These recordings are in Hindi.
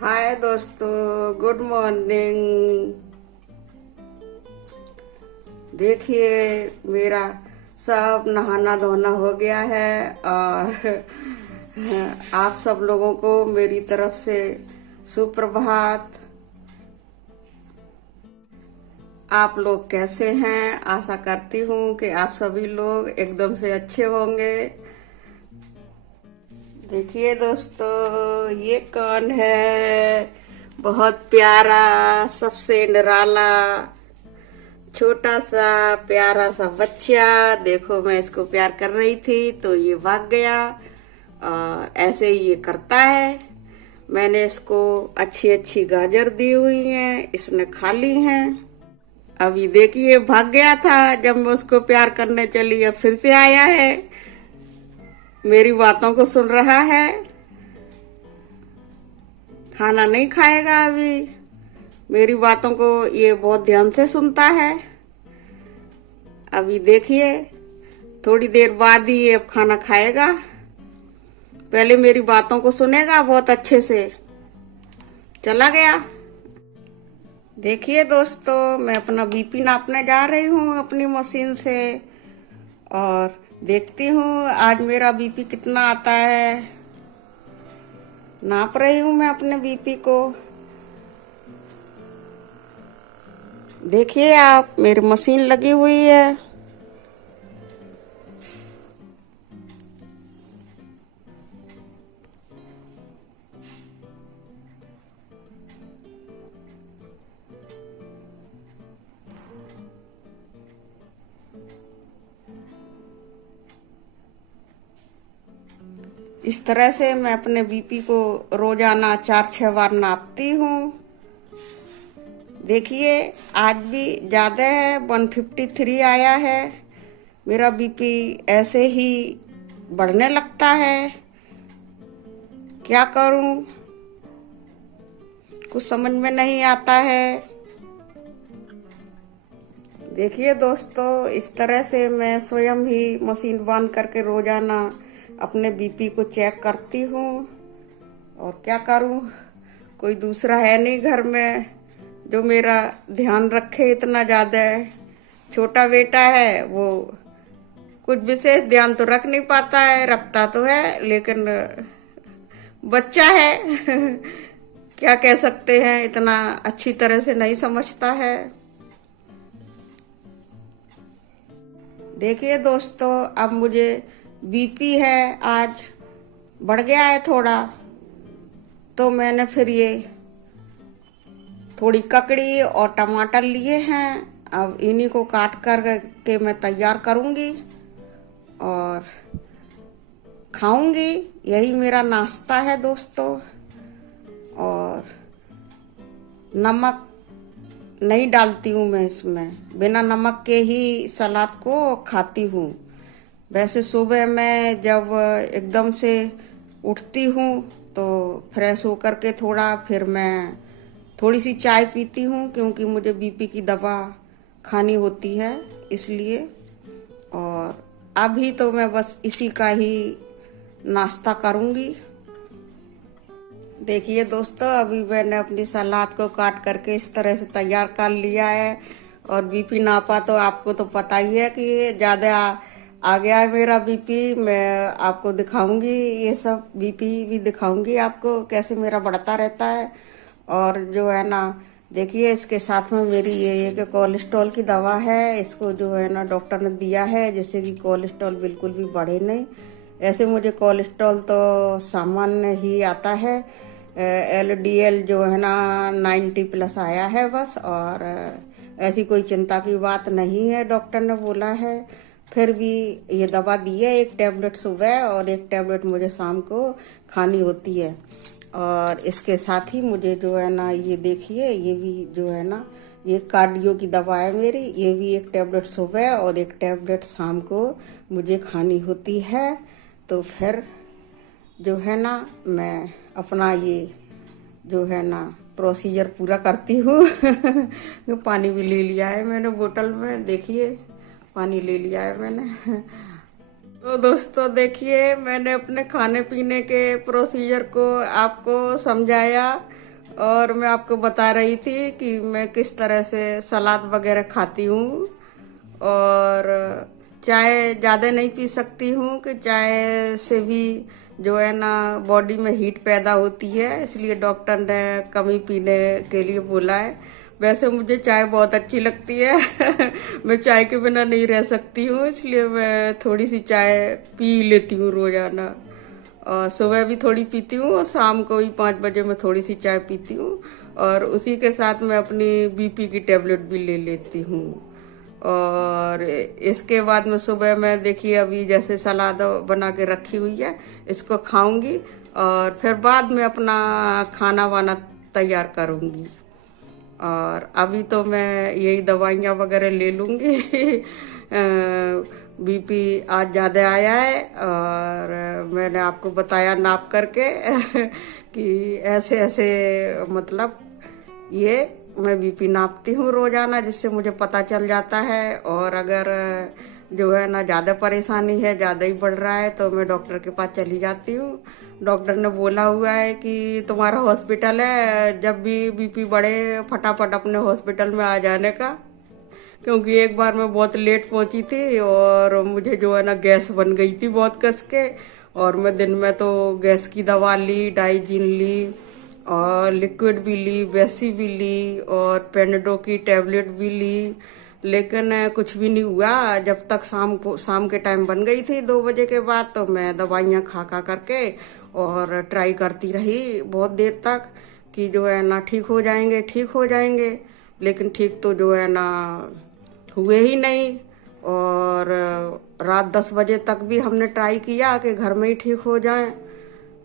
हाय दोस्तों, गुड मॉर्निंग। देखिए, मेरा सब नहाना धोना हो गया है और आप सब लोगों को मेरी तरफ से सुप्रभात। आप लोग कैसे हैं? आशा करती हूँ कि आप सभी लोग एकदम से अच्छे होंगे। देखिए दोस्तों, ये कौन है? बहुत प्यारा, सबसे निराला, छोटा सा प्यारा सा बच्चा। देखो, मैं इसको प्यार कर रही थी तो ये भाग गया और ऐसे ही ये करता है। मैंने इसको अच्छी अच्छी गाजर दी हुई हैं, इसने खा ली हैं। अभी देखिए, भाग गया था जब मैं उसको प्यार करने चली, अब फिर से आया है, मेरी बातों को सुन रहा है। खाना नहीं खाएगा अभी, मेरी बातों को ये बहुत ध्यान से सुनता है। अभी देखिए, थोड़ी देर बाद ही ये अब खाना खाएगा। पहले मेरी बातों को सुनेगा बहुत अच्छे से। चला गया। देखिए दोस्तों, मैं अपना बीपी नापने जा रही हूँ अपनी मशीन से और देखती हूँ आज मेरा बीपी कितना आता है। नाप रही हूँ मैं अपने बीपी को। देखिए आप, मेरी मशीन लगी हुई है। इस तरह से मैं अपने बीपी को रोजाना 4-6 बार नापती हूँ। देखिए, आज भी ज्यादा है, 153 आया है। मेरा बीपी ऐसे ही बढ़ने लगता है। क्या करूं, कुछ समझ में नहीं आता है। देखिए दोस्तों, इस तरह से मैं स्वयं ही मशीन बंद करके रोजाना अपने बीपी को चेक करती हूँ। और क्या करूं, कोई दूसरा है नहीं घर में जो मेरा ध्यान रखे इतना ज्यादा। छोटा बेटा है, वो कुछ विशेष ध्यान तो रख नहीं पाता है, रखता तो है लेकिन बच्चा है क्या कह सकते हैं, इतना अच्छी तरह से नहीं समझता है। देखिए दोस्तों, अब मुझे बीपी है आज बढ़ गया है थोड़ा, तो मैंने फिर ये थोड़ी ककड़ी और टमाटर लिए हैं। अब इन्हीं को काट कर के मैं तैयार करूंगी और खाऊंगी। यही मेरा नाश्ता है दोस्तों। और नमक नहीं डालती हूँ मैं इसमें, बिना नमक के ही सलाद को खाती हूँ। वैसे सुबह मैं जब एकदम से उठती हूँ तो फ्रेश होकर के थोड़ा फिर मैं थोड़ी सी चाय पीती हूँ, क्योंकि मुझे बीपी की दवा खानी होती है इसलिए। और अभी तो मैं बस इसी का ही नाश्ता करूँगी। देखिए दोस्तों, अभी मैंने अपनी सलाद को काट करके इस तरह से तैयार कर लिया है और बीपी नापा तो आपको तो पता ही है कि ज़्यादा आ गया है मेरा बीपी। मैं आपको दिखाऊंगी, ये सब बीपी भी दिखाऊंगी आपको कैसे मेरा बढ़ता रहता है। और जो है ना, देखिए इसके साथ में मेरी ये कि कोलेस्ट्रॉल की दवा है। इसको जो है ना डॉक्टर ने दिया है जिससे कि कोलेस्ट्रॉल बिल्कुल भी बढ़े नहीं। ऐसे मुझे कोलेस्ट्रॉल तो सामान्य ही आता है, LDL जो है ना 90+ आया है बस। और ऐसी कोई चिंता की बात नहीं है, डॉक्टर ने बोला है। फिर भी ये दवा दी है, एक टैबलेट सुबह और एक टैबलेट मुझे शाम को खानी होती है। और इसके साथ ही मुझे जो है ना, ये देखिए, ये भी जो है ना, ये कार्डियो की दवा है मेरी। ये भी एक टैबलेट सुबह और एक टैबलेट शाम को मुझे खानी होती है। तो फिर जो है ना, मैं अपना ये जो है ना प्रोसीजर पूरा करती हूँ पानी भी ले लिया है मैंने बोतल में, देखिए पानी ले लिया है मैंने तो दोस्तों देखिए, मैंने अपने खाने पीने के प्रोसीजर को आपको समझाया और मैं आपको बता रही थी कि मैं किस तरह से सलाद वगैरह खाती हूँ। और चाय ज़्यादा नहीं पी सकती हूँ कि चाय से भी जो है ना बॉडी में हीट पैदा होती है, इसलिए डॉक्टर ने कम ही पीने के लिए बोला है। वैसे मुझे चाय बहुत अच्छी लगती है मैं चाय के बिना नहीं रह सकती हूँ, इसलिए मैं थोड़ी सी चाय पी लेती हूँ रोजाना। और सुबह भी थोड़ी पीती हूँ और शाम को भी 5 बजे मैं थोड़ी सी चाय पीती हूँ। और उसी के साथ मैं अपनी बीपी की टेबलेट भी ले लेती हूँ। और इसके बाद में सुबह मैं देखिए अभी जैसे सलाद बना के रखी हुई है, इसको खाऊंगी और फिर बाद में अपना खाना वाना तैयार करूंगी। और अभी तो मैं यही दवाइयाँ वगैरह ले लूँगी बीपी आज ज़्यादा आया है और मैंने आपको बताया नाप करके कि ऐसे ऐसे मतलब ये मैं बीपी नापती हूँ रोजाना, जिससे मुझे पता चल जाता है। और अगर जो है ना ज़्यादा परेशानी है, ज़्यादा ही बढ़ रहा है, तो मैं डॉक्टर के पास चली जाती हूँ। डॉक्टर ने बोला हुआ है कि तुम्हारा हॉस्पिटल है, जब भी बीपी बढ़े फटाफट अपने हॉस्पिटल में आ जाने का। क्योंकि एक बार मैं बहुत लेट पहुंची थी और मुझे जो है ना गैस बन गई थी बहुत कस के। और मैं दिन में तो गैस की दवा ली, डाइजीन ली और लिक्विड भी ली, वैसी भी ली और पेनाडो की टेबलेट भी ली, लेकिन कुछ भी नहीं हुआ। जब तक शाम के टाइम बन गई थी 2 बजे के बाद, तो मैं दवाइयाँ खा खा करके और ट्राई करती रही बहुत देर तक कि जो है ना ठीक हो जाएंगे, ठीक हो जाएंगे। लेकिन ठीक तो जो है ना हुए ही नहीं। और रात 10 बजे तक भी हमने ट्राई किया कि घर में ही ठीक हो जाए,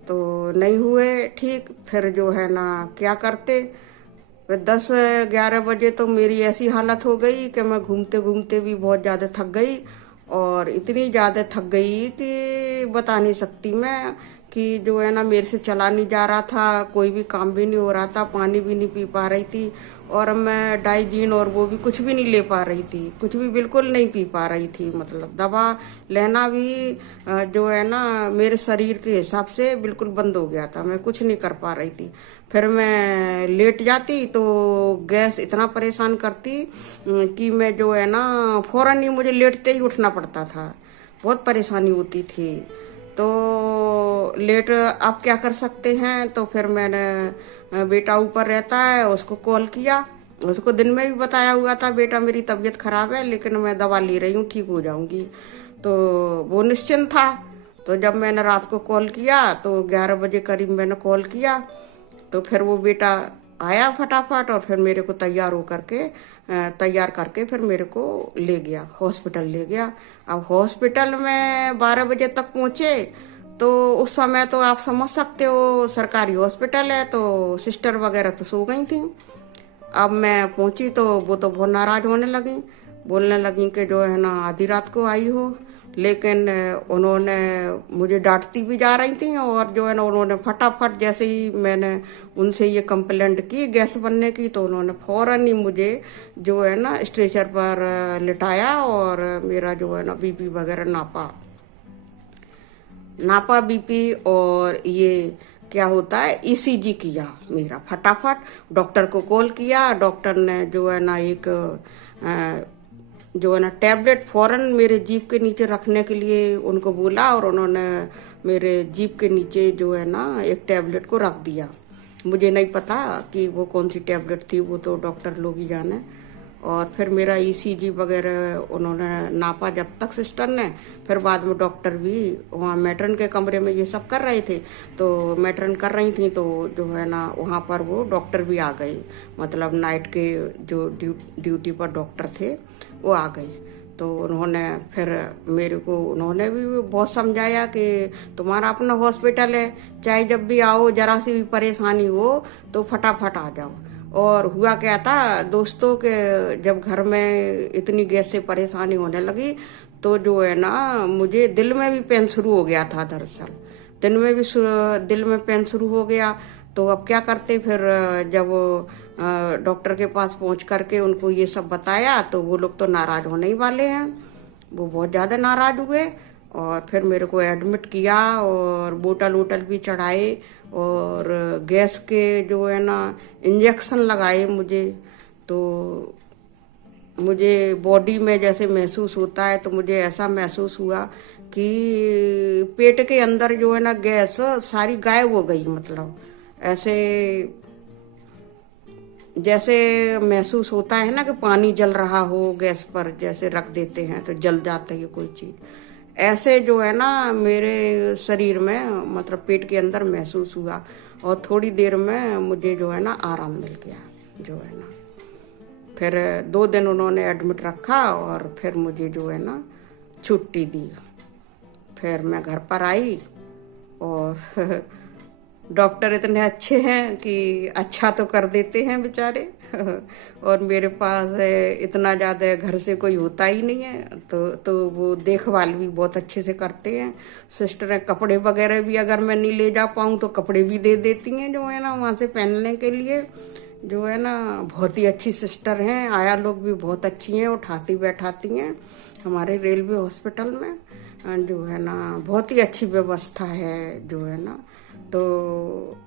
तो नहीं हुए ठीक। फिर जो है ना क्या करते, फिर 10-11 बजे तो मेरी ऐसी हालत हो गई कि मैं घूमते घूमते भी बहुत ज़्यादा थक गई। और इतनी ज़्यादा थक गई कि बता नहीं सकती मैं, कि जो है ना मेरे से चला नहीं जा रहा था, कोई भी काम भी नहीं हो रहा था, पानी भी नहीं पी पा रही थी। और मैं डाइजीन और वो भी कुछ भी नहीं ले पा रही थी, कुछ भी बिल्कुल नहीं पी पा रही थी। मतलब दवा लेना भी जो है ना मेरे शरीर के हिसाब से बिल्कुल बंद हो गया था, मैं कुछ नहीं कर पा रही थी। फिर मैं लेट जाती तो गैस इतना परेशान करती कि मैं जो है ना फौरन ही मुझे लेटते ही उठना पड़ता था, बहुत परेशानी होती थी। तो लेट आप क्या कर सकते हैं, तो फिर मैंने बेटा ऊपर रहता है उसको कॉल किया। उसको दिन में भी बताया हुआ था बेटा मेरी तबीयत खराब है, लेकिन मैं दवा ले रही हूँ, ठीक हो जाऊंगी। तो वो निश्चिंत था। तो जब मैंने रात को कॉल किया तो 11 बजे करीब मैंने कॉल किया, तो फिर वो बेटा आया फटाफट और फिर मेरे को तैयार करके फिर मेरे को ले गया, हॉस्पिटल ले गया। अब हॉस्पिटल में 12 बजे तक पहुंचे, तो उस समय तो आप समझ सकते हो सरकारी हॉस्पिटल है, तो सिस्टर वगैरह तो सो गई थी। अब मैं पहुंची तो वो तो बहुत नाराज होने लगी, बोलने लगी कि जो है ना आधी रात को आई हो। लेकिन उन्होंने मुझे डांटती भी जा रही थी और जो है ना उन्होंने फटाफट जैसे ही मैंने उनसे ये कंप्लेंट की गैस बनने की, तो उन्होंने फौरन ही मुझे जो है ना स्ट्रेचर पर लिटाया और मेरा जो है ना बीपी वगैरह नापा बीपी। और ये क्या होता है ईसीजी किया मेरा, फटाफट डॉक्टर को कॉल किया। डॉक्टर ने जो है ना एक जो है ना टैबलेट फौरन मेरे जीभ के नीचे रखने के लिए उनको बोला और उन्होंने मेरे जीभ के नीचे जो है ना एक टैबलेट को रख दिया। मुझे नहीं पता कि वो कौन सी टैबलेट थी, वो तो डॉक्टर लोग ही जाने। और फिर मेरा ईसीजी वगैरह उन्होंने नापा जब तक सिस्टर ने। फिर बाद में डॉक्टर भी वहाँ मैट्रन के कमरे में ये सब कर रहे थे, तो मैट्रन कर रही थी, तो जो है ना वहाँ पर वो डॉक्टर भी आ गए, मतलब नाइट के जो ड्यूटी पर डॉक्टर थे वो आ गए। तो उन्होंने फिर उन्होंने भी बहुत समझाया कि तुम्हारा अपना हॉस्पिटल है, चाहे जब भी आओ जरा सी भी परेशानी हो तो फटाफट आ जाओ। और हुआ क्या था दोस्तों के, जब घर में इतनी गैस से परेशानी होने लगी तो जो है ना मुझे दिल में भी पेन शुरू हो गया था। दरअसल दिल में पेन शुरू हो गया। तो अब क्या करते, फिर जब डॉक्टर के पास पहुंच करके उनको ये सब बताया तो वो लोग तो नाराज होने ही वाले हैं, वो बहुत ज़्यादा नाराज हुए। और फिर मेरे को एडमिट किया और बोतल वोटल भी चढ़ाए और गैस के जो है ना इंजेक्शन लगाए मुझे, तो मुझे बॉडी में जैसे महसूस होता है, तो मुझे ऐसा महसूस हुआ कि पेट के अंदर जो है ना गैस सारी गायब हो गई। मतलब ऐसे जैसे महसूस होता है ना कि पानी जल रहा हो गैस पर, जैसे रख देते हैं तो जल जाती है कोई चीज, ऐसे जो है ना मेरे शरीर में मतलब पेट के अंदर महसूस हुआ। और थोड़ी देर में मुझे जो है ना आराम मिल गया जो है ना। फिर 2 दिन उन्होंने एडमिट रखा और फिर मुझे जो है ना छुट्टी दी। फिर मैं घर पर आई और डॉक्टर इतने अच्छे हैं कि अच्छा तो कर देते हैं बेचारे। और मेरे पास इतना ज़्यादा घर से कोई होता ही नहीं है, तो वो देखभाल भी बहुत अच्छे से करते हैं। सिस्टरें कपड़े वगैरह भी अगर मैं नहीं ले जा पाऊँ तो कपड़े भी दे देती हैं जो है ना वहाँ से पहनने के लिए। जो है ना बहुत ही अच्छी सिस्टर हैं, आया लोग भी बहुत अच्छी हैं, उठाती बैठाती हैं हमारे रेलवे हॉस्पिटल में। जो है ना बहुत ही अच्छी व्यवस्था है जो है ना। तो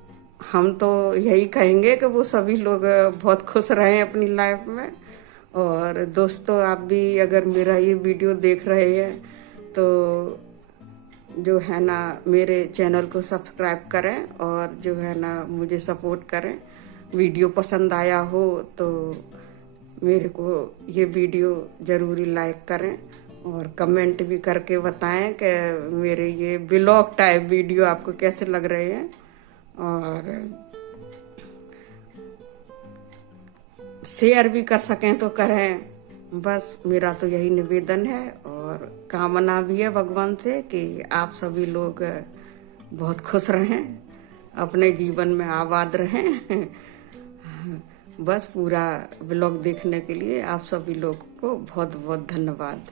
हम तो यही कहेंगे कि वो सभी लोग बहुत खुश रहें अपनी लाइफ में। और दोस्तों, आप भी अगर मेरा ये वीडियो देख रहे हैं तो जो है ना मेरे चैनल को सब्सक्राइब करें और जो है ना मुझे सपोर्ट करें। वीडियो पसंद आया हो तो मेरे को ये वीडियो ज़रूरी लाइक करें और कमेंट भी करके बताएं कि मेरे ये ब्लॉग टाइप वीडियो आपको कैसे लग रहे हैं। और शेयर भी कर सकें तो करें। बस मेरा तो यही निवेदन है और कामना भी है भगवान से कि आप सभी लोग बहुत खुश रहें, अपने जीवन में आबाद रहें। बस पूरा ब्लॉग देखने के लिए आप सभी लोग को बहुत बहुत धन्यवाद।